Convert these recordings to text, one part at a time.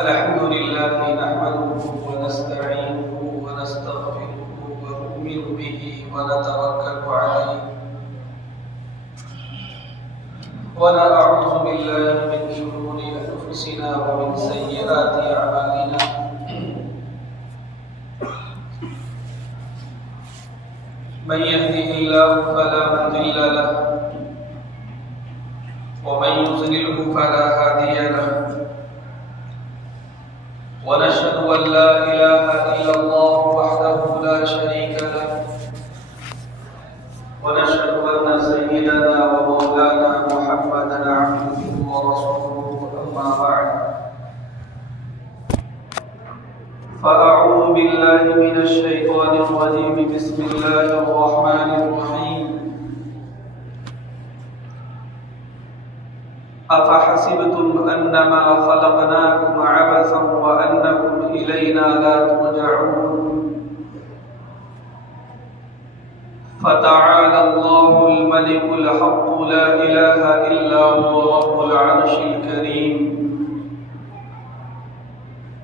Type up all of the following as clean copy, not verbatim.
الحمد لله نحمده ونستعينه ونستغفره ونؤمن به ونتوكل عليه ونعوذ بالله من شرور أنفسنا ومن سيئات أعمالنا من يهده الله فلا مضل له ومن يضلله فلا هادي له ونشهد أن لا إله إلا الله وحده لا شريك له ونشهد أن سيدنا ومولانا محمدا عبده ورسوله أما بعد فأعوذ بالله من الشيطان الرجيم بسم الله الرحمن الرحيم أفحسبتم أنما خلقناكم عبثا وأنكم إلينا لا ترجعون فتعالى الله الملك الحق لا إله إلا هو رب العرش الكريم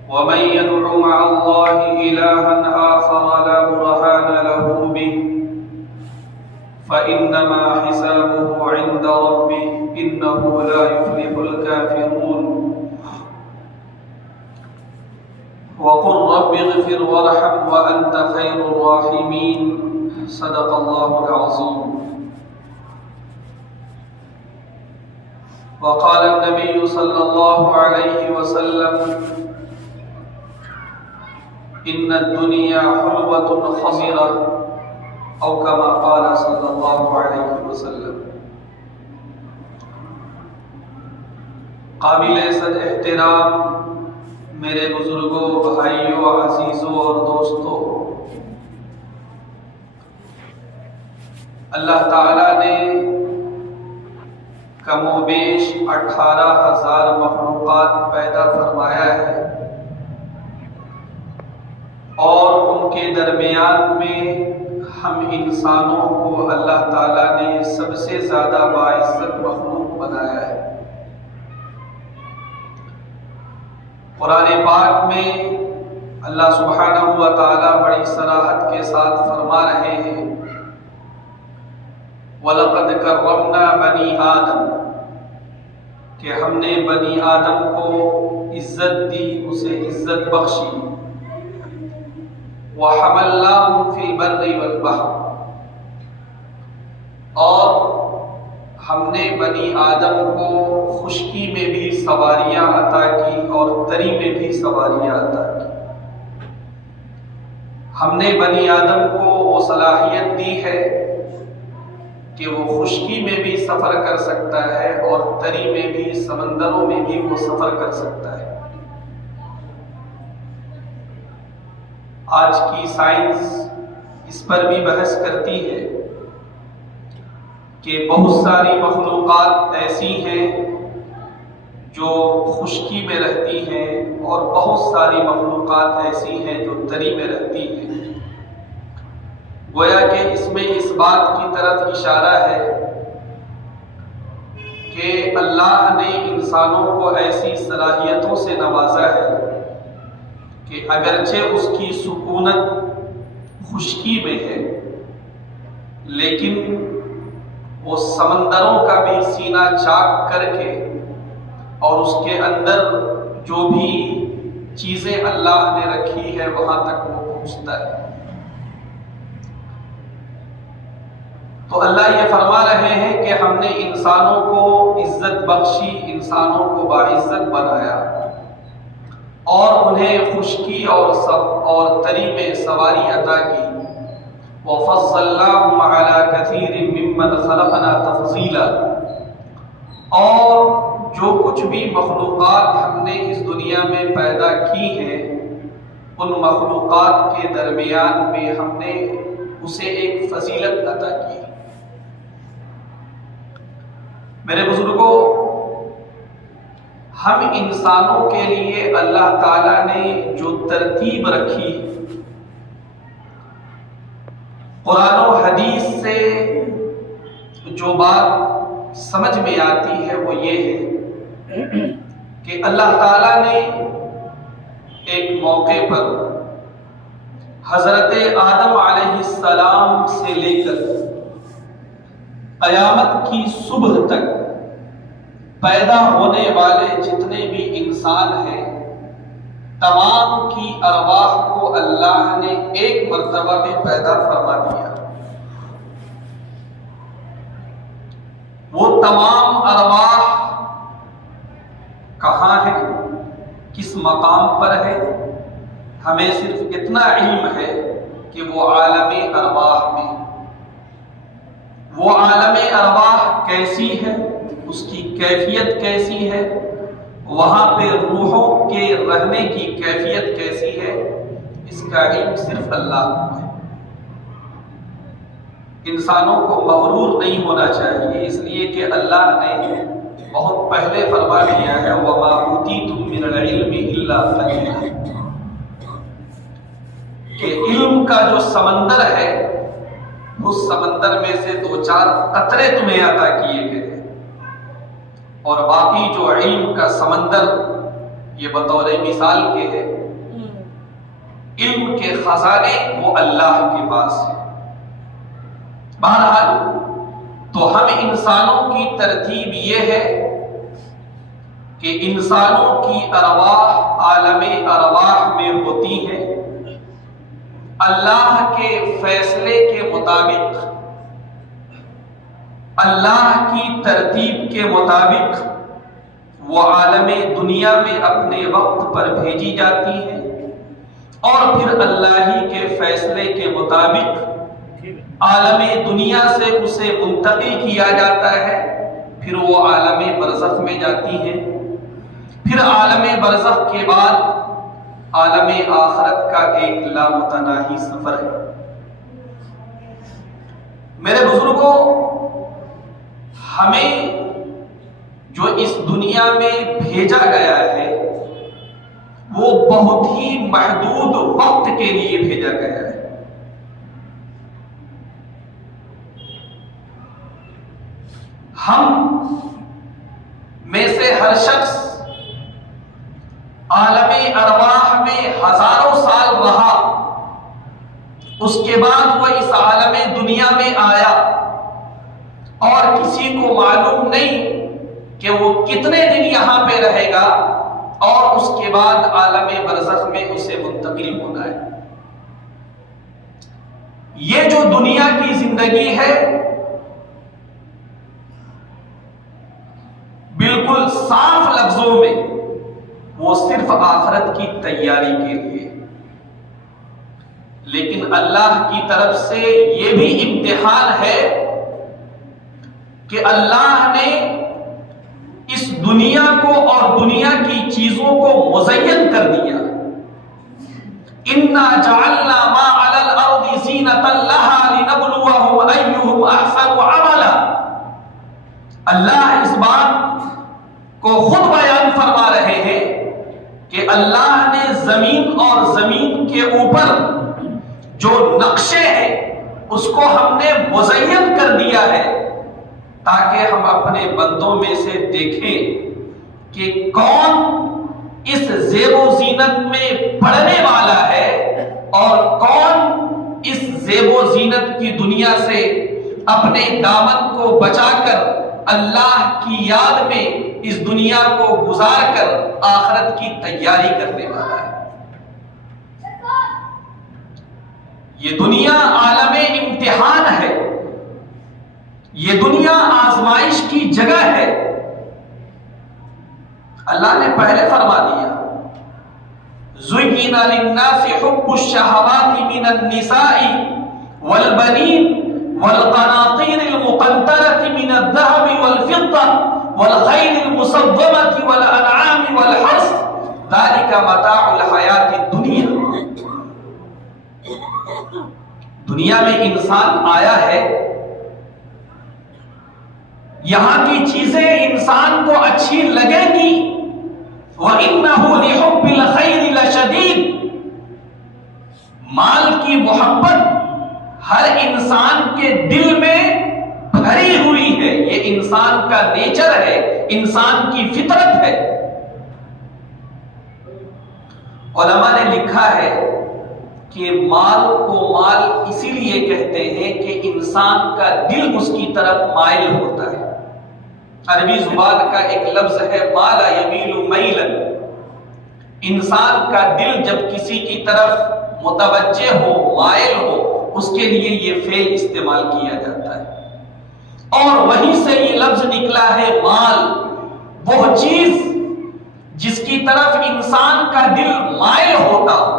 ومن يدع مع الله إلها آخر لا برهان له به فإنما حسابه عند ربه إنه لا يفلح الكافرون وقل رب اغفر وارحم وأنت خير الراحمين صدق الله العظيم وقال النبي صلى الله عليه وسلم إن الدنيا حلوة خضرة أو كما قال صلى الله عليه وسلم قابل عزت احترام میرے بزرگوں، بھائیوں، عزیزوں اور دوستوں، اللہ تعالیٰ نے کم و بیش 18,000 مخلوقات پیدا فرمایا ہے اور ان کے درمیان میں ہم انسانوں کو اللہ تعالیٰ نے سب سے زیادہ باعزت مخلوق بنایا ہے۔ قرآن پاک میں اللہ سبحانہ و تعالیٰ بڑی صراحت کے ساتھ فرما رہے ہیں وَلَقَدْ كَرَّمْنَا بَنِي آدَمَ کہ ہم نے بنی آدم کو عزت دی، اسے عزت بخشی۔ وَحَمَلْنَاهُمْ فِي الْبَرِّ وَالْبَحْرِ اور ہم نے بنی آدم کو خشکی میں بھی سواریاں عطا کی اور تری میں بھی سواریاں عطا کی۔ ہم نے بنی آدم کو وہ صلاحیت دی ہے کہ وہ خشکی میں بھی سفر کر سکتا ہے اور تری میں بھی، سمندروں میں بھی وہ سفر کر سکتا ہے۔ آج کی سائنس اس پر بھی بحث کرتی ہے کہ بہت ساری مخلوقات ایسی ہیں جو خشکی میں رہتی ہیں اور بہت ساری مخلوقات ایسی ہیں جو تری میں رہتی ہیں۔ گویا کہ اس میں اس بات کی طرف اشارہ ہے کہ اللہ نے انسانوں کو ایسی صلاحیتوں سے نوازا ہے کہ اگرچہ اس کی سکونت خشکی میں ہے لیکن وہ سمندروں کا بھی سینہ چاک کر کے اور اس کے اندر جو بھی چیزیں اللہ نے رکھی ہے وہاں تک وہ پہنچتا ہے۔ تو اللہ یہ فرما رہے ہیں کہ ہم نے انسانوں کو عزت بخشی، انسانوں کو باعزت بنایا اور انہیں خشکی اور تری میں سواری عطا کی۔ وَفَضَّلْنَاهُمْ عَلَى كَثِيرٍ مِّمَّنْ خَلَقْنَا تَفْضِيلًا اور جو کچھ بھی مخلوقات ہم نے اس دنیا میں پیدا کی ہیں ان مخلوقات کے درمیان میں ہم نے اسے ایک فضیلت عطا کی۔ میرے بزرگوں، ہم انسانوں کے لیے اللہ تعالیٰ نے جو ترتیب رکھی، قرآن و حدیث سے جو بات سمجھ میں آتی ہے وہ یہ ہے کہ اللہ تعالیٰ نے ایک موقع پر حضرت آدم علیہ السلام سے لے کر قیامت کی صبح تک پیدا ہونے والے جتنے بھی انسان ہیں تمام کی ارواح کو اللہ نے ایک مرتبہ میں پیدا فرما دیا۔ وہ تمام ارواح کہاں ہے، کس مقام پر ہے، ہمیں صرف اتنا علم ہے کہ وہ عالم ارواح میں، وہ عالم ارواح کیسی ہے، اس کی کیفیت کیسی ہے، وہاں پہ روحوں کے رہنے کی کیفیت کیسی ہے، اس کا علم صرف اللہ کو ہے۔ انسانوں کو مغرور نہیں ہونا چاہیے، اس لیے کہ اللہ نے بہت پہلے فرما دیا ہے وَمَا أُوتِيتُم مِّنَ الْعِلْمِ إِلَّا قَلِيلًا، کہ علم کا جو سمندر ہے اس سمندر میں سے 2-4 قطرے تمہیں عطا کیے گئے، اور باقی جو علم کا سمندر یہ بطور مثال کے ہے، علم کے خزانے وہ اللہ کے پاس ہے۔ بہرحال تو ہم انسانوں کی ترتیب یہ ہے کہ انسانوں کی ارواح عالم ارواح میں ہوتی ہیں، اللہ کے فیصلے کے مطابق، اللہ کی ترتیب کے مطابق وہ عالم دنیا میں اپنے وقت پر بھیجی جاتی ہیں، اور پھر اللہ ہی کے فیصلے کے مطابق عالم دنیا سے اسے منتقل کیا جاتا ہے، پھر وہ عالم برزخ میں جاتی ہیں، پھر عالم برزخ کے بعد عالم آخرت کا ایک لامتناہی سفر ہے۔ میرے بزرگوں، ہمیں جو اس دنیا میں بھیجا گیا ہے وہ بہت ہی محدود وقت کے لیے بھیجا گیا ہے۔ ہم میں سے ہر شخص عالم ارواح میں ہزاروں سال رہا، اس کے بعد وہ اس عالم دنیا میں آیا، اور کسی کو معلوم نہیں کہ وہ کتنے دن یہاں پہ رہے گا، اور اس کے بعد عالم برزخ میں اسے منتقل ہونا ہے۔ یہ جو دنیا کی زندگی ہے بالکل صاف لفظوں میں وہ صرف آخرت کی تیاری کے لیے، لیکن اللہ کی طرف سے یہ بھی امتحان ہے کہ اللہ نے اس دنیا کو اور دنیا کی چیزوں کو مزین کر دیا۔ اِنَّا جَعَلْنَا مَا عَلَى الْأَرْضِ زِينَةً لَهَا لِنَبْلُوَهُمْ أَيُّهُمْ أَحْسَنُ عَمَلًا۔ اللہ اس بات کو خود بیان فرما رہے ہیں کہ اللہ نے زمین اور زمین کے اوپر جو نقشے ہیں اس کو ہم نے مزین کر دیا ہے، تاکہ ہم اپنے بندوں میں سے دیکھیں کہ کون اس زیب و زینت میں پڑنے والا ہے، اور کون اس زیب و زینت کی دنیا سے اپنے دامن کو بچا کر اللہ کی یاد میں اس دنیا کو گزار کر آخرت کی تیاری کرنے والا ہے۔ یہ دنیا عالم امتحان ہے، یہ دنیا آزمائش کی جگہ ہے۔ اللہ نے پہلے فرما دیا زُيِّنَ لِلنَّاسِ حُبُّ الشَّهَوَاتِ مِنَ النِّسَاءِ وَالْبَنِينَ وَالْقَنَاطِيرِ الْمُقَنطَرَةِ مِنَ الذَّهَبِ وَالْفِضَّةِ وَالْخَيْلِ الْمُسَوَّمَةِ وَالْأَنْعَامِ وَالْحَرْثِ ذَلِكَ مَتَاعُ الْحَيَاةِ الدُّنْيَا۔ دنیا میں انسان آیا ہے، یہاں کی چیزیں انسان کو اچھی لگیں گی، وَإِنَّهُ لِحُبِّ الْخَيْرِ لَشَدِيدٌ۔ مال کی محبت ہر انسان کے دل میں بھری ہوئی ہے، یہ انسان کا نیچر ہے، انسان کی فطرت ہے۔ علماء نے لکھا ہے کہ مال کو مال اسی لیے کہتے ہیں کہ انسان کا دل اس کی طرف مائل ہوتا ہے۔ عربی زبان کا ایک لفظ ہے مالا یمیل میلا، انسان کا دل جب کسی کی طرف متوجہ ہو، مائل ہو، اس کے لیے یہ فعل استعمال کیا جاتا ہے، اور وہیں سے یہ لفظ نکلا ہے مال، وہ چیز جس کی طرف انسان کا دل مائل ہوتا ہو۔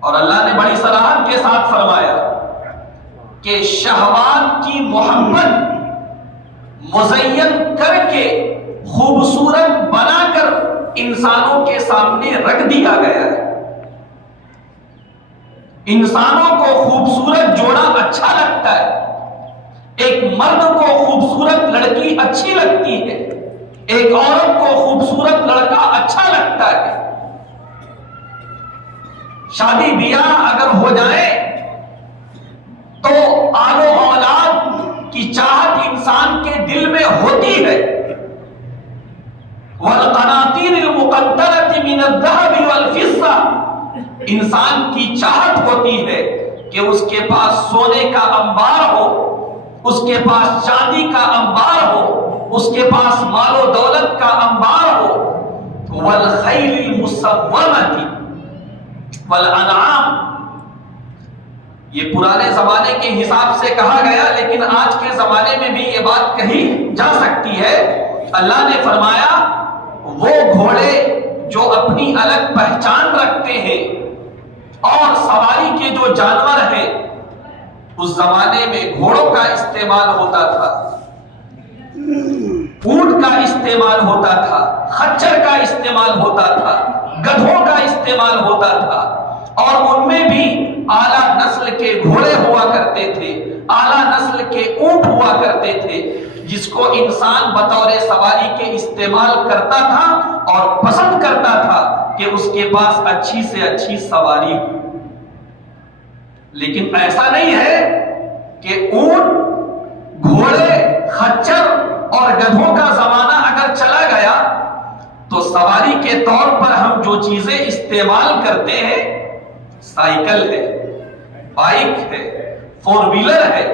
اور اللہ نے بڑی صراحت کے ساتھ فرمایا کہ شہوات کی محبت مزین کر کے خوبصورت بنا کر انسانوں کے سامنے رکھ دیا گیا ہے۔ انسانوں کو خوبصورت جوڑا اچھا لگتا ہے، ایک مرد کو خوبصورت لڑکی اچھی لگتی ہے، ایک عورت کو خوبصورت لڑکا اچھا لگتا ہے۔ شادی بیاہ اگر ہو جائے تو آل و اولاد کی چاہت انسان کے دل میں ہوتی ہے۔ وَالْقَنَاطِيرِ الْمُقَنطَرَةِ مِنَ الذَّهَبِ وَالْفِضَّةِ، انسان کی چاہت ہوتی ہے کہ اس کے پاس سونے کا انبار ہو، اس کے پاس چاندی کا انبار ہو، اس کے پاس مال و دولت کا انبار ہو۔ وَالْخَيْلِ الْمُسَوَّمَةِ وَالْأَنْعَامِ، یہ پرانے زمانے کے حساب سے کہا گیا، لیکن آج کے زمانے میں بھی یہ بات کہی جا سکتی ہے۔ اللہ نے فرمایا وہ گھوڑے جو اپنی الگ پہچان رکھتے ہیں اور سواری کے جو جانور ہیں، اس زمانے میں گھوڑوں کا استعمال ہوتا تھا، اونٹ کا استعمال ہوتا تھا، خچر کا استعمال ہوتا تھا، گدھوں کا استعمال ہوتا تھا، اور ان میں بھی اعلیٰ نسل کے گھوڑے ہوا کرتے تھے، اعلیٰ نسل کے اونٹ ہوا کرتے تھے، جس کو انسان بطور سواری کے استعمال کرتا تھا اور پسند کرتا تھا کہ اس کے پاس اچھی سے اچھی سواری ہو۔ لیکن ایسا نہیں ہے کہ اونٹ، گھوڑے، خچر اور گدھوں کا زمانہ اگر چلا گیا تو سواری کے طور پر ہم جو چیزیں استعمال کرتے ہیں، سائیکل ہے، بائک ہے، فور ویلر ہے،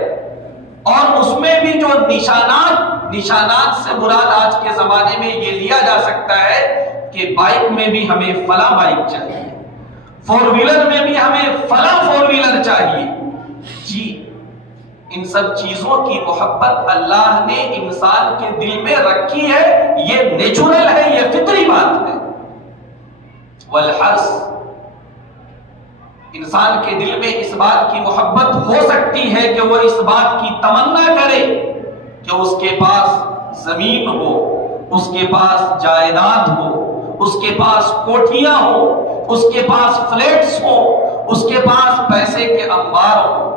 اور اس میں بھی جو نشانات سے مراد آج کے زمانے میں یہ لیا جا سکتا ہے کہ بائک میں بھی ہمیں فلاں بائک چاہیے، فور ویلر میں بھی ہمیں فلاں فور ویلر چاہیے۔ جی، ان سب چیزوں کی محبت اللہ نے انسان کے دل میں رکھی ہے، یہ نیچرل ہے، یہ فطری بات ہے۔ والحرث، انسان کے دل میں اس بات کی محبت ہو سکتی ہے کہ وہ اس بات کی تمنا کرے کہ اس کے پاس زمین ہو، اس کے پاس جائیداد ہو، اس کے پاس کوٹھیاں ہو، اس کے پاس فلیٹس ہو، اس کے پاس پیسے کے انبار ہو۔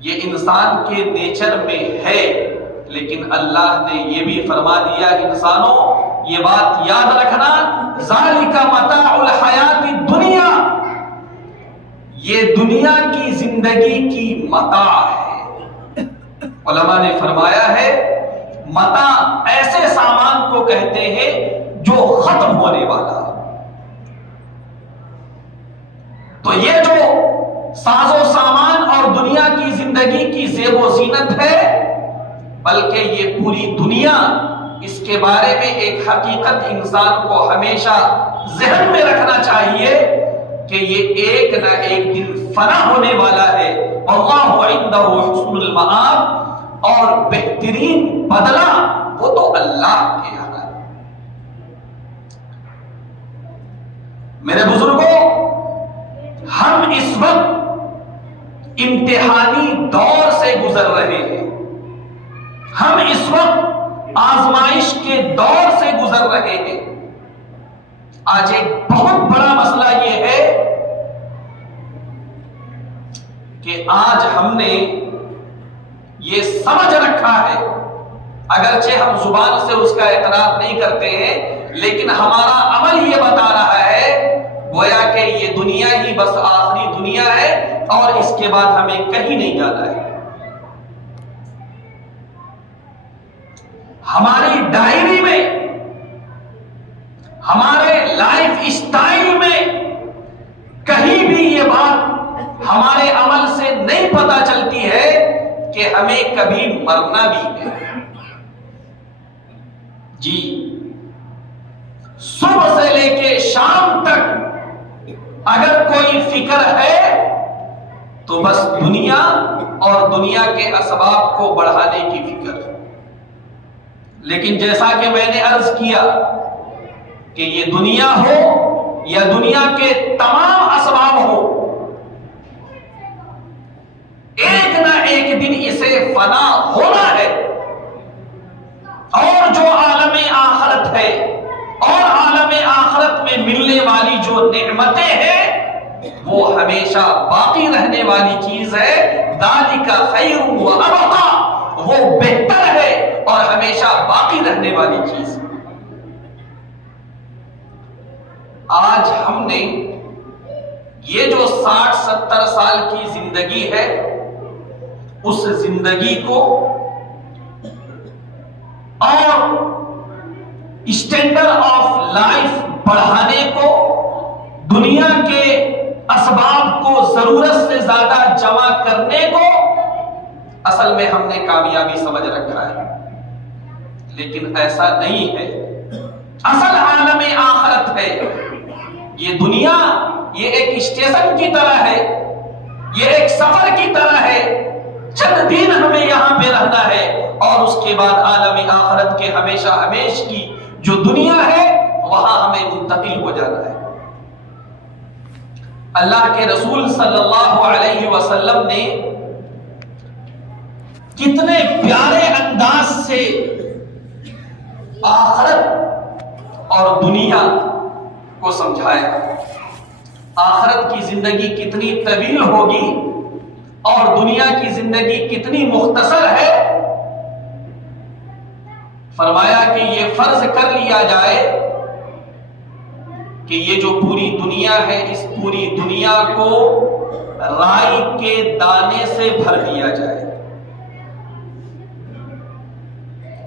یہ انسان کے نیچر میں ہے، لیکن اللہ نے یہ بھی فرما دیا انسانوں، یہ بات یاد رکھنا، ذالک متاع الحیات الدنیا، یہ دنیا کی زندگی کی متاع ہے۔ علماء نے فرمایا ہے متاع ایسے سامان کو کہتے ہیں جو ختم ہونے والا ہے۔ تو یہ جو ساز و سامان اور دنیا کی زندگی کی زیب و زینت ہے، بلکہ یہ پوری دنیا، اس کے بارے میں ایک حقیقت انسان کو ہمیشہ ذہن میں رکھنا چاہیے کہ یہ ایک نہ ایک دن فنا ہونے والا ہے۔ واللہ عنده حسن المآب، اور بہترین بدلہ وہ تو اللہ کے یہاں ہے۔ میرے بزرگوں، ہم اس وقت امتحانی دور سے گزر رہے ہیں، ہم اس وقت آزمائش کے دور سے گزر رہے ہیں۔ آج ایک بہت بڑا مسئلہ یہ ہے کہ آج ہم نے یہ سمجھ رکھا ہے، اگرچہ ہم زبان سے اس کا اعتراف نہیں کرتے ہیں، لیکن ہمارا عمل یہ بتا رہا ہے گویا کہ یہ دنیا ہی بس آخری دنیا ہے اور اس کے بعد ہمیں کہیں نہیں جانا ہے۔ ہماری ڈائری میں ہمارے لائف اسٹائل میں کہیں بھی یہ بات ہمارے عمل سے نہیں پتہ چلتی ہے کہ ہمیں کبھی مرنا بھی ہے. جی صبح سے لے کے شام تک اگر کوئی فکر ہے تو بس دنیا اور دنیا کے اسباب کو بڑھانے کی فکر. لیکن جیسا کہ میں نے عرض کیا کہ یہ دنیا ہو یا دنیا کے تمام اسباب ہو، ایک نہ ایک دن اسے فنا ہونا ہے. اور جو عالم آخرت ہے اور عالم آخرت میں ملنے والی جو نعمتیں ہیں وہ ہمیشہ باقی رہنے والی چیز ہے. ذالک خیر و ابقی، وہ بہتر ہے اور ہمیشہ باقی رہنے والی چیز. آج ہم نے یہ جو 60-70 سال کی زندگی ہے اس زندگی کو اور اسٹینڈرڈ آف لائف بڑھانے کو، دنیا کے اسباب کو ضرورت سے زیادہ جمع کرنے کو اصل میں ہم نے کامیابی سمجھ رکھا ہے. لیکن ایسا نہیں ہے. اصل عالم آخرت ہے. یہ دنیا یہ ایک اسٹیشن کی طرح ہے، یہ ایک سفر کی طرح ہے. چند دن ہمیں یہاں پہ رہنا ہے اور اس کے بعد عالم آخرت کے ہمیشہ ہمیش کی جو دنیا ہے وہاں ہمیں منتقل ہو جانا ہے. اللہ کے رسول صلی اللہ علیہ وسلم نے کتنے پیارے انداز سے آخرت اور دنیا کو سمجھایا. آخرت کی زندگی کتنی طویل ہوگی اور دنیا کی زندگی کتنی مختصر ہے. فرمایا کہ یہ فرض کر لیا جائے کہ یہ جو پوری دنیا ہے اس پوری دنیا کو رائی کے دانے سے بھر دیا جائے.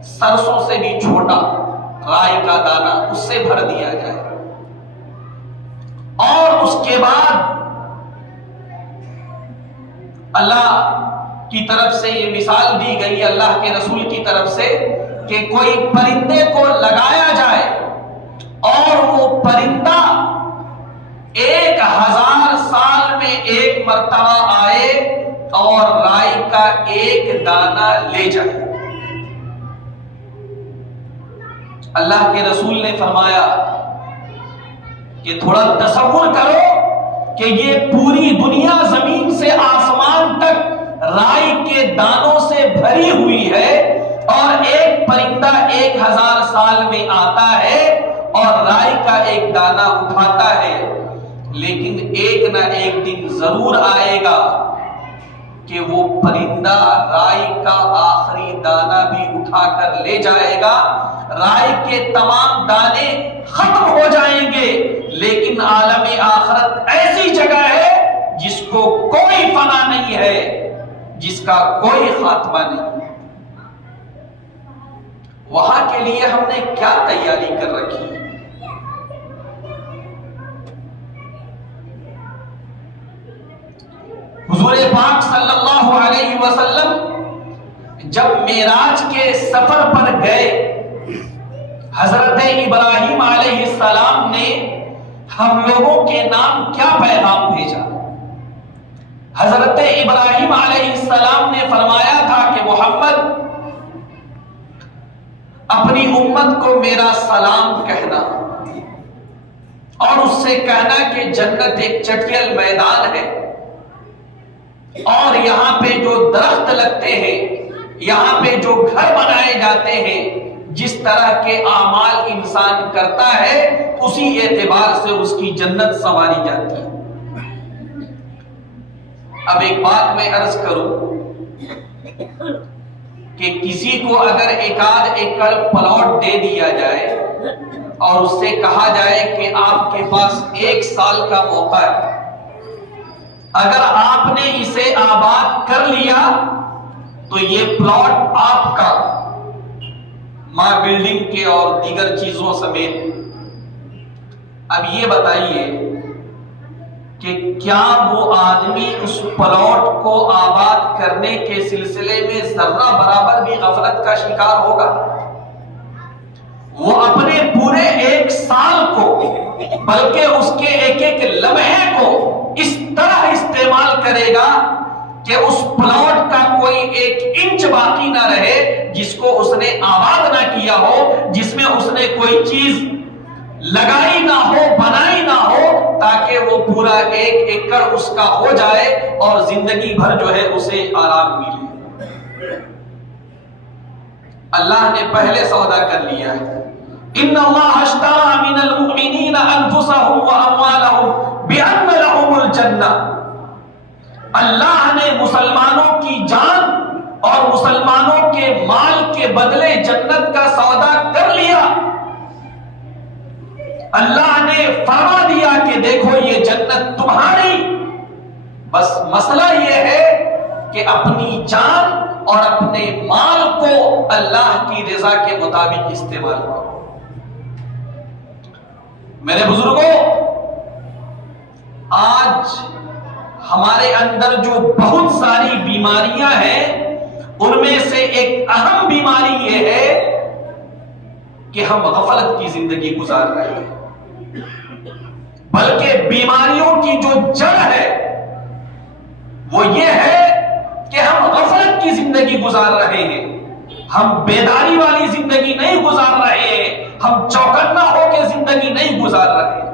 سرسوں سے بھی چھوٹا رائی کا دانہ اس سے بھر دیا جائے اور اس کے بعد اللہ کی طرف سے یہ مثال دی گئی، اللہ کے رسول کی طرف سے، کہ کوئی پرندے کو لگایا جائے اور وہ پرندہ 1000 سال میں ایک مرتبہ آئے اور رائی کا ایک دانہ لے جائے. اللہ کے رسول نے فرمایا کہ تھوڑا تصور کرو کہ یہ پوری دنیا زمین سے آسمان تک رائی کے دانوں سے بھری ہوئی ہے اور ایک پرندہ 1000 سال میں آتا ہے اور رائی کا ایک دانہ اٹھاتا ہے. لیکن ایک نہ ایک دن ضرور آئے گا کہ وہ پرندہ رائی کا آخری دانہ بھی اٹھا کر لے جائے گا. رائی کے تمام دانے ختم ہو جائیں گے لیکن عالم آخرت ایسی جگہ ہے جس کو کوئی فنا نہیں ہے، جس کا کوئی خاتمہ نہیں. وہاں کے لیے ہم نے کیا تیاری کر رکھی؟ حضور پاک صلی اللہ علیہ وسلم جب معراج کے سفر پر گئے، حضرت ابراہیم علیہ السلام نے ہم لوگوں کے نام کیا پیغام بھیجا؟ حضرت ابراہیم علیہ السلام نے فرمایا تھا کہ محمد اپنی امت کو میرا سلام کہنا اور اس سے کہنا کہ جنت ایک چٹیل میدان ہے اور یہاں پہ جو درخت لگتے ہیں، یہاں پہ جو گھر بنائے جاتے ہیں، جس طرح کے اعمال انسان کرتا ہے اسی اعتبار سے اس کی جنت سنواری جاتی ہے. اب ایک بات میں عرض کروں کہ کسی کو اگر ایک ایکڑ پلاٹ دے دیا جائے اور اس سے کہا جائے کہ آپ کے پاس 1 سال کا موقع ہے، اگر آپ نے اسے آباد کر لیا تو یہ پلاٹ آپ کا، ماں بلڈنگ کے اور دیگر چیزوں سمیت اب یہ بتائیے کہ کیا وہ آدمی اس پلاٹ کو آباد کرنے کے سلسلے میں ذرہ برابر بھی غفلت کا شکار ہوگا؟ وہ اپنے پورے 1 سال کو بلکہ اس کے ایک ایک لمحے کو اس طرح استعمال کرے گا کہ اس پلاٹ کا کوئی 1 انچ باقی نہ رہے جس کو اس نے آباد نہ کیا ہو، جس میں اس نے کوئی چیز لگائی نہ ہو، بنائی نہ ہو، تاکہ وہ پورا 1 ایکڑ اس کا ہو جائے اور زندگی بھر جو ہے اسے آرام ملے۔ اللہ نے پہلے سودا کر لیا ہے۔ ان اللہ اشترى من المؤمنین انفسهم واموالهم بان لهم الجنہ، اللہ نے مسلمانوں کی جان اور مسلمانوں کے مال کے بدلے جنت کا سودا کر لیا۔ اللہ نے فرما دیا کہ دیکھو یہ جنت تمہاری، بس مسئلہ یہ ہے کہ اپنی جان اور اپنے مال کو اللہ کی رضا کے مطابق استعمال کرو۔ میرے بزرگوں، آج ہمارے اندر جو بہت ساری بیماریاں ہیں ان میں سے ایک اہم بیماری یہ ہے کہ ہم غفلت کی زندگی گزار رہے ہیں، بلکہ بیماریوں کی جو جڑ ہے وہ یہ ہے کہ ہم غفلت کی زندگی گزار رہے ہیں، ہم بیداری والی زندگی نہیں گزار رہے ہیں، ہم چوکنا ہو کے زندگی نہیں گزار رہے ہیں۔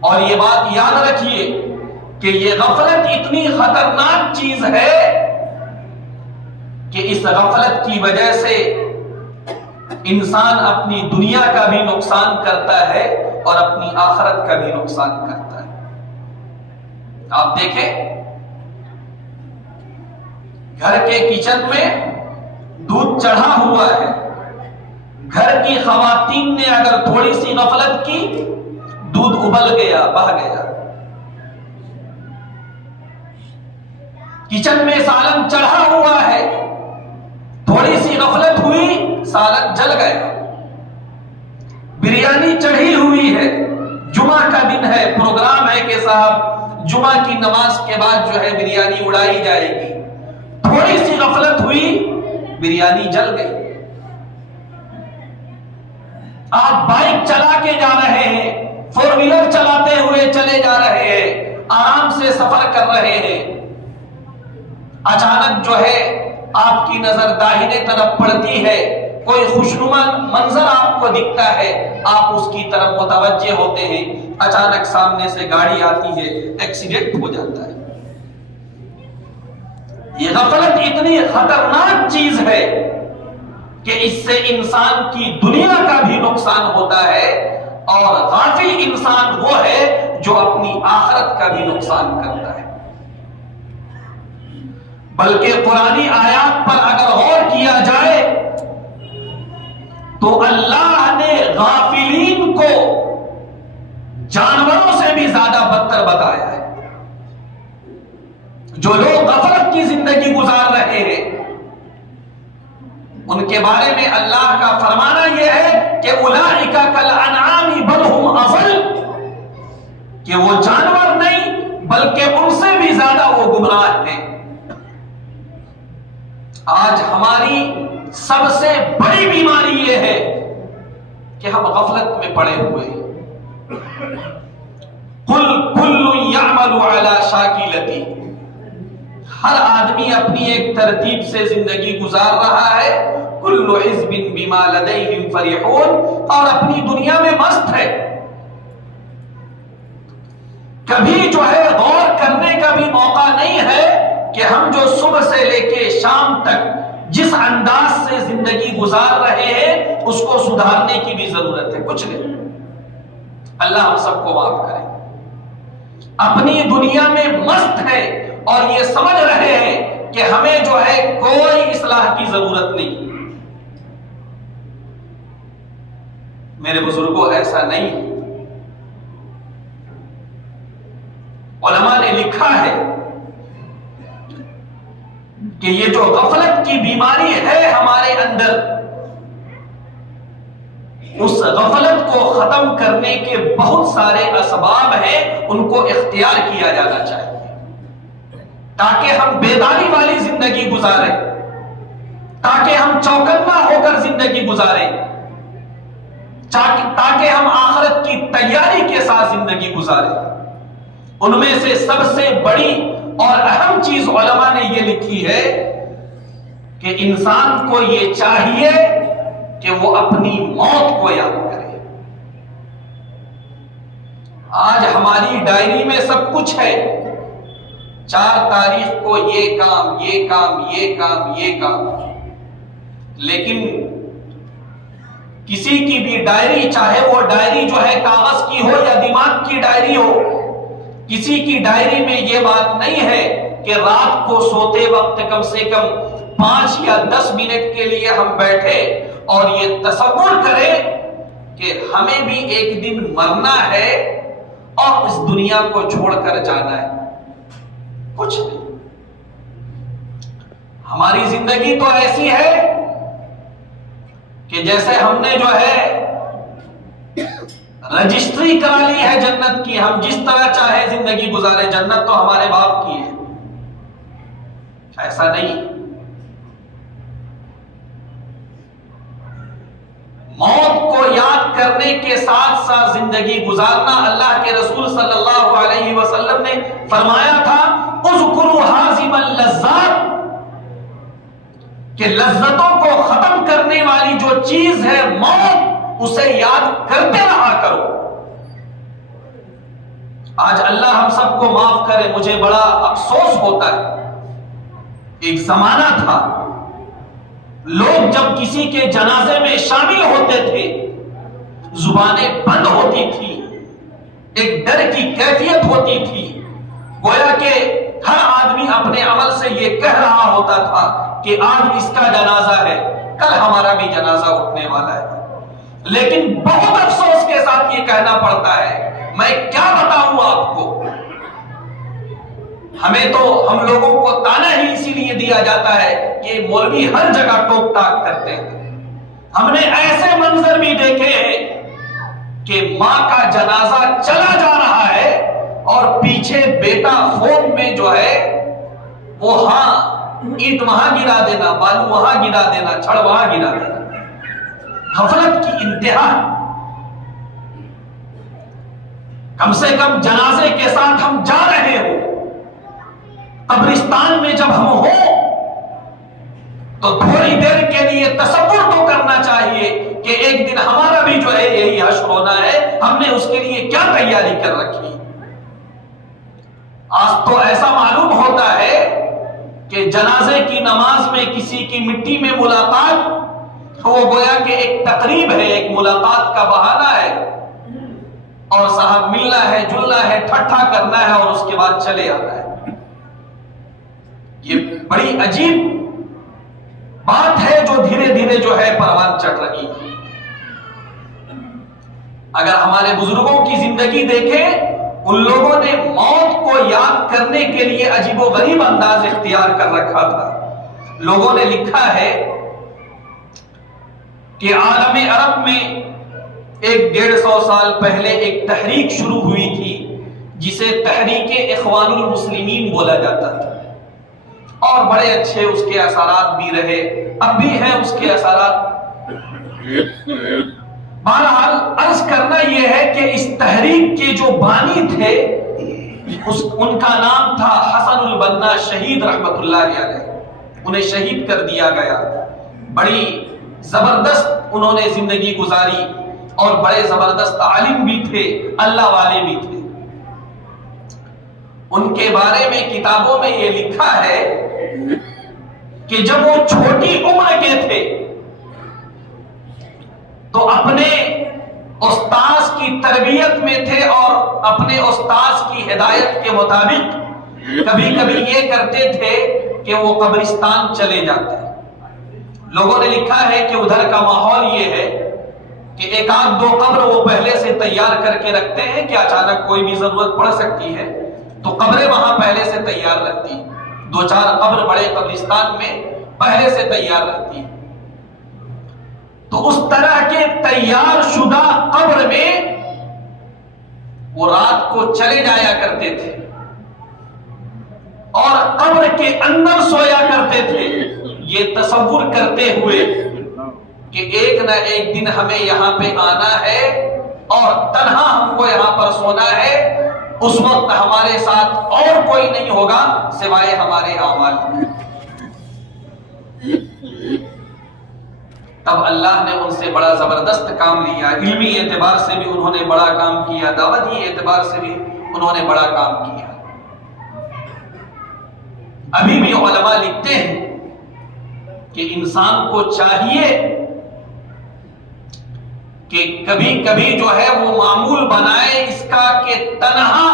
اور یہ بات یاد رکھیے کہ یہ غفلت اتنی خطرناک چیز ہے کہ اس غفلت کی وجہ سے انسان اپنی دنیا کا بھی نقصان کرتا ہے اور اپنی آخرت کا بھی نقصان کرتا ہے۔ آپ دیکھیں، گھر کے کچن میں دودھ چڑھا ہوا ہے، گھر کی خواتین نے اگر تھوڑی سی غفلت کی، دودھ ابل گیا، بہہ گیا۔ کچن میں سالن چڑھا ہوا ہے، تھوڑی سی غفلت ہوئی، سالن جل گیا۔ بریانی چڑھی ہوئی ہے، جمعہ کا دن ہے، پروگرام ہے کہ صاحب جمعہ کی نماز کے بعد جو ہے بریانی اڑائی جائے گی، تھوڑی سی غفلت ہوئی، بریانی جل گئی۔ آپ بائک چلا کے جا رہے ہیں، 4 ویلر چلاتے ہوئے چلے جا رہے ہیں، آرام سے سفر کر رہے ہیں، اچانک جو ہے آپ کی نظر داہنے طرف پڑتی ہے، کوئی خوشنما منظر آپ کو دکھتا ہے، آپ اس کی طرف متوجہ ہوتے ہیں، اچانک سامنے سے گاڑی آتی ہے، ایکسیڈنٹ ہو جاتا ہے۔ یہ غفلت اتنی خطرناک چیز ہے کہ اس سے انسان کی دنیا کا بھی نقصان ہوتا ہے، اور غافل انسان وہ ہے جو اپنی آخرت کا بھی نقصان کرتا ہے۔ بلکہ قرآنی آیات پر اگر غور کیا جائے تو اللہ نے غافلین کو جانوروں سے بھی زیادہ بدتر بتایا ہے۔ جو لوگ غفلت کی زندگی گزار رہے ہیں ان کے بارے میں اللہ کا فرمانا یہ ہے کہ اولئک کالانعام بل هم اضل، کہ وہ جانور نہیں بلکہ ان سے بھی زیادہ وہ گمراہ ہیں۔ آج ہماری سب سے بڑی بیماری یہ ہے کہ ہم غفلت میں پڑے ہوئے ہیں۔ قل کل یعمل علی شاکلتی، ہر آدمی اپنی ایک ترتیب سے زندگی گزار رہا ہے، کل حزب بما لدیہم فرحون، اور اپنی دنیا میں مست ہے، کبھی جو ہے غور کرنے کا بھی موقع نہیں ہے کہ ہم جو صبح سے لے کے شام تک جس انداز سے زندگی گزار رہے ہیں اس کو سدھارنے کی بھی ضرورت ہے، کچھ نہیں۔ اللہ ہم سب کو معاف کرے۔ اپنی دنیا میں مست ہے اور یہ سمجھ رہے ہیں کہ ہمیں جو ہے کوئی اصلاح کی ضرورت نہیں۔ میرے بزرگوں، ایسا نہیں۔ علماء نے لکھا ہے کہ یہ جو غفلت کی بیماری ہے ہمارے اندر، اس غفلت کو ختم کرنے کے بہت سارے اسباب ہیں، ان کو اختیار کیا جانا چاہیے تاکہ ہم بیداری والی زندگی گزاریں، تاکہ ہم چوکنا ہو کر زندگی گزاریں، تاکہ ہم آخرت کی تیاری کے ساتھ زندگی گزاریں۔ ان میں سے سب سے بڑی اور اہم چیز علماء نے یہ لکھی ہے کہ انسان کو یہ چاہیے کہ وہ اپنی موت کو یاد کرے۔ آج ہماری ڈائری میں سب کچھ ہے، 4 تاریخ کو یہ کام، یہ کام، یہ کام، یہ کام، لیکن کسی کی بھی ڈائری، چاہے وہ ڈائری جو ہے کاغذ کی ہو یا دماغ کی ڈائری ہو، کسی کی ڈائری میں یہ بات نہیں ہے کہ رات کو سوتے وقت کم سے کم 5 یا 10 منٹ کے لیے ہم بیٹھے اور یہ تصور کریں کہ ہمیں بھی ایک دن مرنا ہے اور اس دنیا کو چھوڑ کر جانا ہے۔ کچھ نہیں، ہماری زندگی تو ایسی ہے کہ جیسے ہم نے جو ہے رجسٹری کرا لی ہے جنت کی، ہم جس طرح چاہے زندگی گزارے، جنت تو ہمارے باپ کی ہے۔ ایسا نہیں، موت کو یاد کرنے کے ساتھ ساتھ زندگی گزارنا۔ اللہ کے رسول صلی اللہ علیہ وسلم نے فرمایا تھا اذکروا ہازم اللذات، کہ لذتوں کو ختم کرنے والی جو چیز ہے موت، اسے یاد کرتے رہا کرو۔ آج اللہ ہم سب کو معاف کرے، مجھے بڑا افسوس ہوتا ہے، ایک زمانہ تھا لوگ جب کسی کے جنازے میں شامل ہوتے تھے زبانیں بند ہوتی تھی، ایک ڈر کی کیفیت ہوتی تھی، گویا کہ ہر آدمی اپنے عمل سے یہ کہہ رہا ہوتا تھا کہ آج اس کا جنازہ ہے، کل ہمارا بھی جنازہ اٹھنے والا ہے۔ لیکن بہت افسوس کے ساتھ یہ کہنا پڑتا ہے، میں کیا بتاؤں آپ کو، ہمیں تو ہم لوگوں کو تانا ہی اسی لیے دیا جاتا ہے کہ مولوی ہر جگہ ٹوک ٹاک کرتے ہیں۔ ہم نے ایسے منظر بھی دیکھے ہیں کہ ماں کا جنازہ چلا جا رہا ہے اور پیچھے بیٹا فون میں جو ہے وہ اینٹ وہاں گرا دینا، بالو وہاں گرا دینا، چھڑ وہاں گرا دینا۔ غفلت کی انتہا۔ کم سے کم جنازے کے ساتھ ہم جا رہے ہو، قبرستان میں جب ہم ہو تو تھوڑی دیر کے لیے تصور تو کرنا چاہیے کہ ایک دن ہمارا بھی جو ہے یہی حشر ہونا ہے، ہم نے اس کے لیے کیا تیاری کر رکھی۔ آج تو ایسا معلوم ہوتا ہے کہ جنازے کی نماز میں کسی کی مٹی میں ملاقات، وہ گویا کہ ایک تقریب ہے، ایک ملاقات کا بہانہ ہے، اور صاحب ملنا ہے، جلنا ہے، ٹھٹھا کرنا ہے اور اس کے بعد چلے آنا ہے۔ یہ بڑی عجیب بات ہے جو دھیرے دھیرے جو ہے پروان چڑھ رہی ہے۔ اگر ہمارے بزرگوں کی زندگی دیکھیں، ان لوگوں نے موت کو یاد کرنے کے لیے عجیب و غریب انداز اختیار کر رکھا تھا۔ لوگوں نے لکھا ہے کہ عالم عرب میں 150 سال پہلے ایک تحریک شروع ہوئی تھی جسے تحریک اخوان المسلمین بولا جاتا تھا، اور بڑے اچھے اس کے اثرات بھی رہے، اب بھی ہیں اس کے اثرات۔ بہرحال عرض کرنا یہ ہے کہ اس تحریک کے جو بانی تھے ان کا نام تھا حسن البنا شہید رحمت اللہ علیہ، انہیں شہید کر دیا گیا۔ بڑی زبردست انہوں نے زندگی گزاری اور بڑے زبردست عالم بھی تھے، اللہ والے بھی تھے۔ ان کے بارے میں کتابوں میں یہ لکھا ہے کہ جب وہ چھوٹی عمر کے تھے تو اپنے استاذ کی تربیت میں تھے اور اپنے استاذ کی ہدایت کے مطابق کبھی کبھی یہ کرتے تھے کہ وہ قبرستان چلے جاتے۔ لوگوں نے لکھا ہے کہ ادھر کا ماحول یہ ہے کہ 1-2 قبر وہ پہلے سے تیار کر کے رکھتے ہیں کہ اچانک کوئی بھی ضرورت پڑ سکتی ہے، تو قبریں وہاں پہلے سے تیار رہتی ہیں، 2-4 قبر بڑے قبرستان میں پہلے سے تیار رہتی ہیں۔ تو اس طرح کے تیار شدہ قبر میں وہ رات کو چلے جایا کرتے تھے اور قبر کے اندر سویا کرتے تھے، یہ تصور کرتے ہوئے کہ ایک نہ ایک دن ہمیں یہاں پہ آنا ہے اور تنہا ہم کو یہاں پر سونا ہے، اس وقت ہمارے ساتھ اور کوئی نہیں ہوگا سوائے ہمارے اعمال۔ تب اللہ نے ان سے بڑا زبردست کام لیا، علمی اعتبار سے بھی انہوں نے بڑا کام کیا، دعوتی اعتبار سے بھی انہوں نے بڑا کام کیا۔ ابھی بھی علماء لکھتے ہیں کہ انسان کو چاہیے کہ کبھی کبھی جو ہے وہ معمول بنائے اس کا کہ تنہا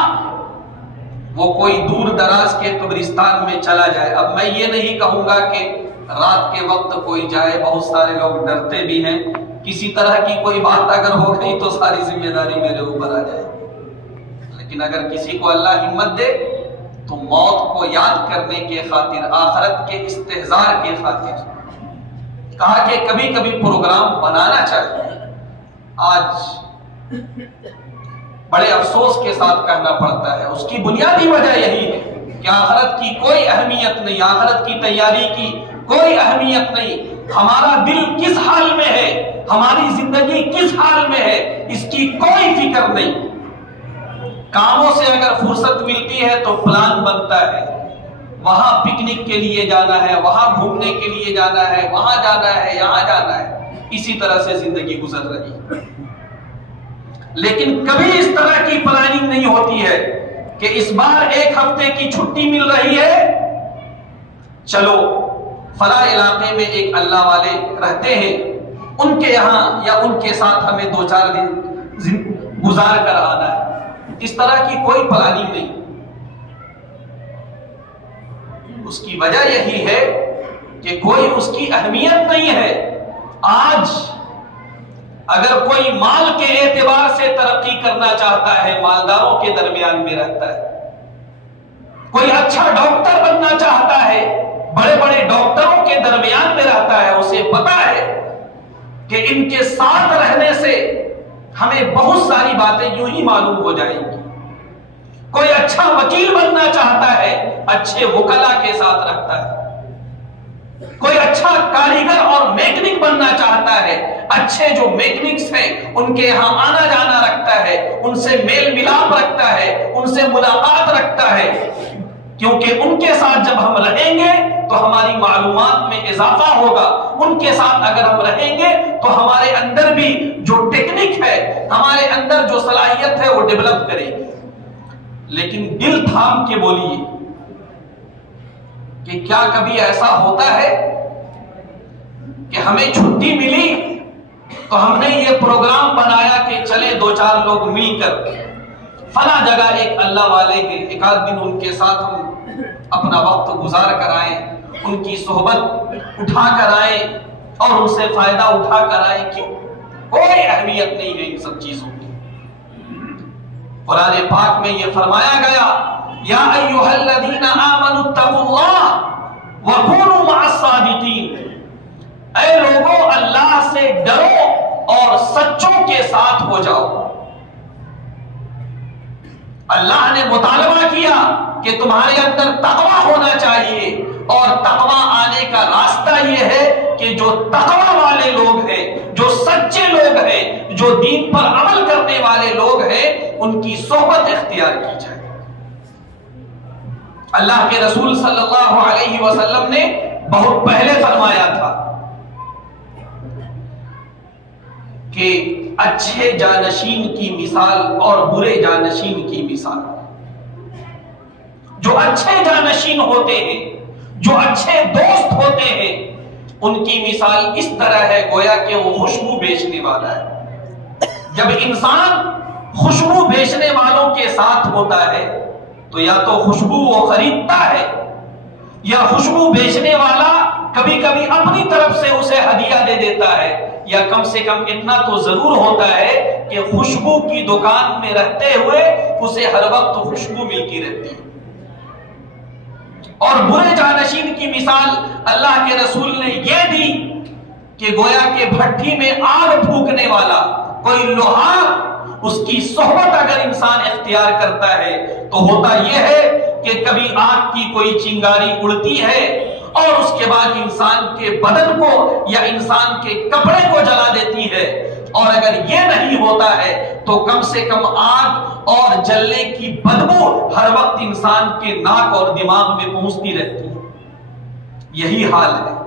وہ کوئی دور دراز کے قبرستان میں چلا جائے۔ اب میں یہ نہیں کہوں گا کہ رات کے وقت کوئی جائے، بہت سارے لوگ ڈرتے بھی ہیں، کسی طرح کی کوئی بات اگر ہو گئی تو ساری ذمہ داری میرے اوپر آ جائے، لیکن اگر کسی کو اللہ ہمت دے تو موت کو یاد کرنے کے خاطر، آخرت کے استحضار کے خاطر کہا کہ کبھی کبھی پروگرام بنانا چاہیے۔ آج بڑے افسوس کے ساتھ کہنا پڑتا ہے، اس کی بنیادی وجہ یہی ہے کہ آخرت کی کوئی اہمیت نہیں، آخرت کی تیاری کی کوئی اہمیت نہیں، ہمارا دل کس حال میں ہے، ہماری زندگی کس حال میں ہے، اس کی کوئی فکر نہیں۔ کاموں سے اگر فرصت ملتی ہے تو پلان بنتا ہے، وہاں پکنک کے لیے جانا ہے، وہاں گھومنے کے لیے جانا ہے، وہاں جانا ہے، یہاں جانا ہے، اسی طرح سے زندگی گزر رہی ہے۔ لیکن کبھی اس طرح کی پلاننگ نہیں ہوتی ہے کہ اس بار ایک ہفتے کی چھٹی مل رہی ہے، چلو فلاں علاقے میں ایک اللہ والے رہتے ہیں، ان کے یہاں یا ان کے ساتھ ہمیں 2-4 دن گزار کر آنا ہے۔ اس طرح کی کوئی پلاننگ نہیں۔ اس کی وجہ یہی ہے کہ کوئی اس کی اہمیت نہیں ہے۔ آج اگر کوئی مال کے اعتبار سے ترقی کرنا چاہتا ہے، مالداروں کے درمیان میں رہتا ہے، کوئی اچھا ڈاکٹر بننا چاہتا ہے، بڑے بڑے ڈاکٹروں کے درمیان میں رہتا ہے، اسے پتا ہے کہ ان کے ساتھ رہنے سے ہمیں بہت ساری باتیں یوں ہی معلوم ہو جائیں گی۔ کوئی اچھا وکیل بننا چاہتا ہے، اچھے وکلا کے ساتھ رہتا ہے۔ کوئی اچھا کاریگر اور میکینک بننا چاہتا ہے، اچھے جو میکینکس ہیں ان کے یہاں آنا جانا رکھتا ہے، ان سے میل ملاپ رکھتا ہے، ان سے ملاقات رکھتا ہے، کیونکہ ان کے ساتھ جب ہم رہیں گے تو ہماری معلومات میں اضافہ ہوگا، ان کے ساتھ اگر ہم رہیں گے تو ہمارے اندر بھی جو ٹیکنک ہے، ہمارے اندر جو صلاحیت ہے وہ ڈیولپ کرے گی۔ لیکن دل تھام کے بولیے کہ کیا کبھی ایسا ہوتا ہے کہ ہمیں چھٹی ملی تو ہم نے یہ پروگرام بنایا کہ چلے 2-4 لوگ مل کر فلاں جگہ ایک اللہ والے کے ایک آدھ دن ان کے ساتھ ہم اپنا وقت گزار کر آئیں، ان کی صحبت اٹھا کر آئیں اور ان سے فائدہ اٹھا کر آئیں؟ کیوں؟ کوئی اہمیت نہیں ہے ان سب چیزوں کی۔ قرآن پاک میں یہ فرمایا گیا، یا ایھا الذین آمنوا اتقوا اللہ وکونوا مع الصادقین، اے لوگوں اللہ سے ڈرو اور سچوں کے ساتھ ہو جاؤ۔ اللہ نے مطالبہ کیا کہ تمہارے اندر تقویٰ ہونا چاہیے، اور تقویٰ آنے کا راستہ یہ ہے کہ جو تقویٰ والے لوگ ہیں، جو سچے لوگ ہیں، جو دین پر عمل کرنے والے لوگ ہیں، ان کی صحبت اختیار کی جائے۔ اللہ کے رسول صلی اللہ علیہ وسلم نے بہت پہلے فرمایا تھا کہ اچھے جانشین کی مثال اور برے جانشین کی مثال، جو اچھے جانشین ہوتے ہیں، جو اچھے دوست ہوتے ہیں، ان کی مثال اس طرح ہے گویا کہ وہ خوشبو بیچنے والا ہے۔ جب انسان خوشبو بیچنے والوں کے ساتھ ہوتا ہے تو یا تو خوشبو وہ خریدتا ہے، یا خوشبو بیچنے والا کبھی کبھی اپنی طرف سے اسے ہدیہ دے دیتا ہے، یا کم سے کم اتنا تو ضرور ہوتا ہے کہ خوشبو کی دکان میں رہتے ہوئے اسے ہر وقت خوشبو ملتی رہتی ہے۔ اور برے جانشین کی مثال اللہ کے رسول نے یہ دی کہ گویا کہ بھٹی میں آگ پھونکنے والا کوئی لوہار، اس کی صحبت اگر انسان اختیار کرتا ہے تو ہوتا یہ ہے کہ کبھی آگ کی کوئی چنگاری اڑتی ہے اور اس کے بعد انسان کے بدن کو یا انسان کے کپڑے کو جلا دیتی ہے، اور اگر یہ نہیں ہوتا ہے تو کم سے کم آگ اور جلنے کی بدبو ہر وقت انسان کے ناک اور دماغ میں پہنچتی رہتی ہے۔ یہی حال ہے،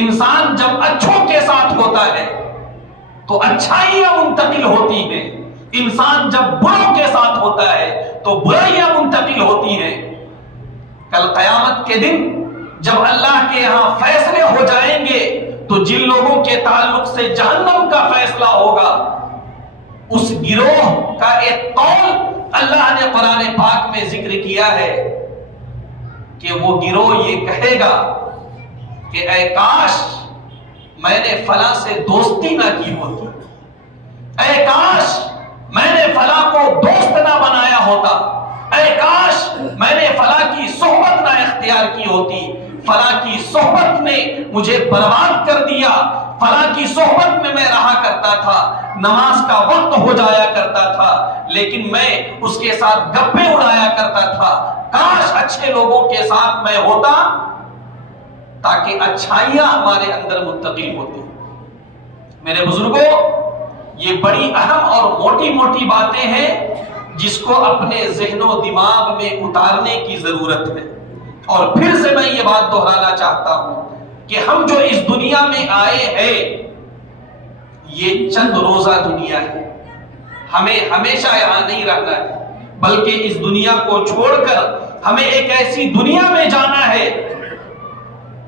انسان جب اچھوں کے ساتھ ہوتا ہے تو اچھائیاں منتقل ہوتی ہیں، انسان جب بروں کے ساتھ ہوتا ہے تو برائیاں منتقل ہوتی ہیں۔ کل قیامت کے دن جب اللہ کے یہاں فیصلے ہو جائیں گے تو جن لوگوں کے تعلق سے جہنم کا فیصلہ ہوگا، اس گروہ کا ایک قول اللہ نے قرآن پاک میں ذکر کیا ہے کہ وہ گروہ یہ کہے گا کہ اے کاش میں نے فلاں سے دوستی نہ کی ہوتی، اے کاش میں نے فلاں کو دوست نہ بنایا ہوتا، اے کاش میں نے فلاں کی صحبت نہ اختیار کی ہوتی، فلاں کی صحبت نے مجھے برباد کر دیا، فلاں کی صحبت میں رہا کرتا تھا، نماز کا وقت ہو جایا کرتا تھا لیکن میں اس کے ساتھ گپے اڑایا کرتا تھا، کاش اچھے لوگوں کے ساتھ میں ہوتا تاکہ اچھائیاں ہمارے اندر منتقل ہوتی۔ میرے بزرگوں، یہ بڑی اہم اور موٹی موٹی باتیں ہیں جس کو اپنے ذہن و دماغ میں اتارنے کی ضرورت ہے، اور پھر سے میں یہ بات دہرانا چاہتا ہوں کہ ہم جو اس دنیا میں آئے ہیں یہ چند روزہ دنیا ہے، ہمیں ہمیشہ یہاں نہیں رہنا ہے، بلکہ اس دنیا کو چھوڑ کر ہمیں ایک ایسی دنیا میں جانا ہے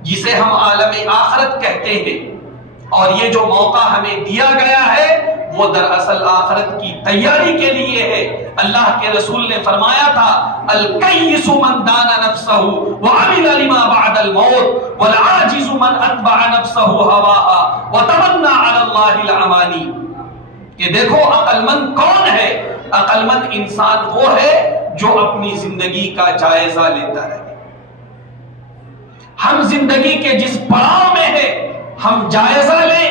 جسے ہم عالم آخرت کہتے ہیں، اور یہ جو موقع ہمیں دیا گیا ہے وہ دراصل آخرت کی تیاری کے لیے ہے۔ اللہ کے رسول نے فرمایا تھا الکیس من دان نفسہ وعمل لما بعد الموت والعاجز من اتبع نفسہ ہواها وتمنى علی اللہ الامانی، کہ دیکھو عقل مند کون ہے؟ عقل مند انسان وہ ہے جو اپنی زندگی کا جائزہ لیتا رہے۔ ہم زندگی کے جس پڑاؤ میں ہیں ہم جائزہ لیں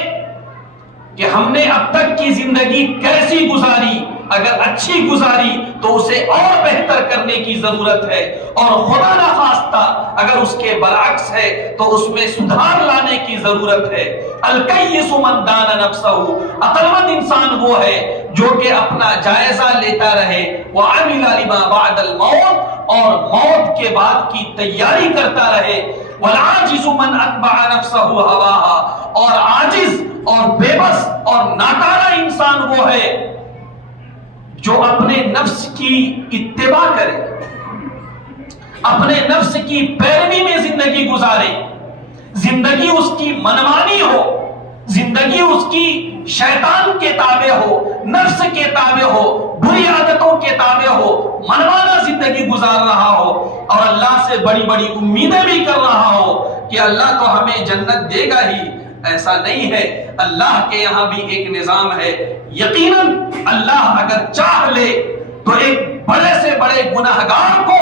کہ ہم نے اب تک کی زندگی کیسی گزاری، اگر اچھی گزاری تو اسے اور بہتر کرنے کی ضرورت ہے، اور خدا نخواستہ اگر اس کے برعکس ہے تو اس میں سدھار لانے کی ضرورت ہے۔ الکیس من دان نفسہ، عقل مند انسان وہ ہے جو کہ اپنا جائزہ لیتا رہے، وعمل لما بعد الموت، اور موت کے بعد کی تیاری کرتا رہے، والعاجز من اتبع نفسہ ہواها، اور عاجز اور بے بس اور ناکارہ انسان وہ ہے جو اپنے نفس کی اتباع کرے، اپنے نفس کی پیروی میں زندگی گزارے، زندگی اس کی منمانی ہو، زندگی اس کی شیطان کے تابع ہو، نفس کے تابع ہو، بری عادتوں کے تابع ہو، منمانا زندگی گزار رہا ہو، اور اللہ سے بڑی بڑی امیدیں بھی کر رہا ہو کہ اللہ تو ہمیں جنت دے گا ہی۔ ایسا نہیں ہے، اللہ کے یہاں بھی ایک نظام ہے۔ یقیناً اللہ اگر چاہ لے تو ایک بڑے سے بڑے گناہگار کو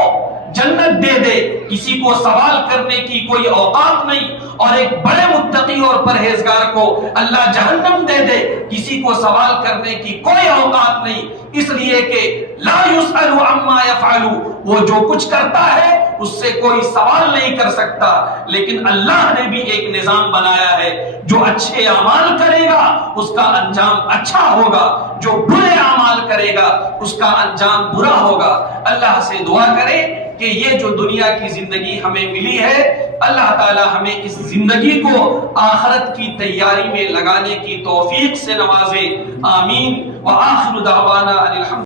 جنت دے دے، کسی کو سوال کرنے کی کوئی اوقات نہیں، اور ایک بڑے متقی اور پرہیزگار کو اللہ جہنم دے دے، کسی کو سوال کرنے کی کوئی اوقات نہیں، اس لیے کہ لا یسأل عما یفعل، وہ جو کچھ کرتا ہے اس سے کوئی سوال نہیں کر سکتا۔ لیکن اللہ نے بھی ایک نظام بنایا ہے، جو اچھے اعمال کرے گا اس کا انجام اچھا ہوگا، جو برے اعمال کرے گا اس کا انجام برا ہوگا۔ اللہ سے دعا کرے کہ یہ جو دنیا کی زندگی ہمیں ملی ہے، اللہ تعالی ہمیں اس زندگی کو آخرت کی تیاری میں لگانے کی توفیق سے نوازے، آمین۔ وآخر دعوانا ان الحمد